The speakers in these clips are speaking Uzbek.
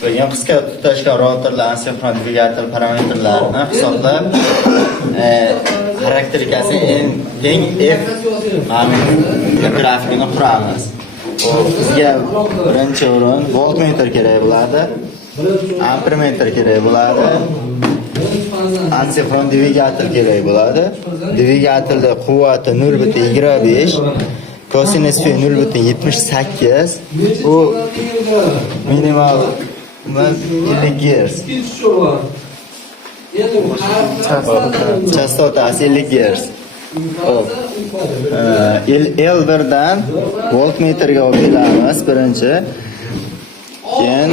Bo'lgan qisqa tutashgan rotorlar, sinxron dvigatel parametrlarini hisoblab, xarakterikasi teng F grafikini quramiz. Bizga birinchi o'rin voltmetr kerak bo'ladi, ampermetr kerak bo'ladi, asinxron dvigatel kerak bo'ladi. Dvigatelda quvvati 0.25, kosinus F 0.78, u minimal 50 Hz. Chastotasi 50 Hz. L1dan voltmetrga olib kelamiz birinchi. Keyin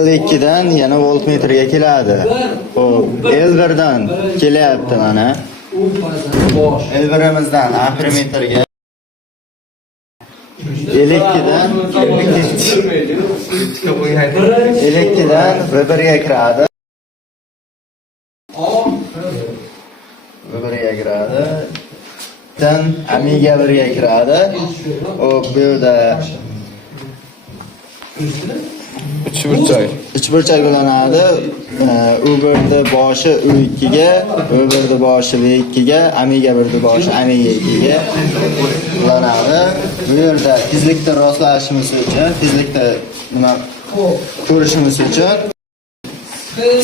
L2dan yana voltmetrga keladi. Xo'p, L1dan kelyapti mana. L1imizdan ampermetrga, L2dan V1ga kiradi. V1ga kiradi. Dan Amiga 1ga kiradi. Hop, bu yerda uchburchak ulanadi. U birda boshi U2 ga, u birda boshi V2 ga, Amiga 1da boshi Amiga 2 ga ulanadi. Bu yerda tezlikni rostlashimiz uchun, tezlikni nima ko'rishimiz uchun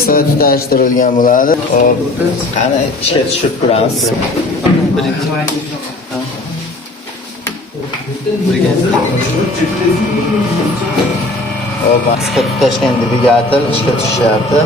soat tutashtirilgan bo'ladi. Hop, qani ishga tushirib ko'ramiz. Hop, qisqa tutashgan dvigatel ishga tushyapti.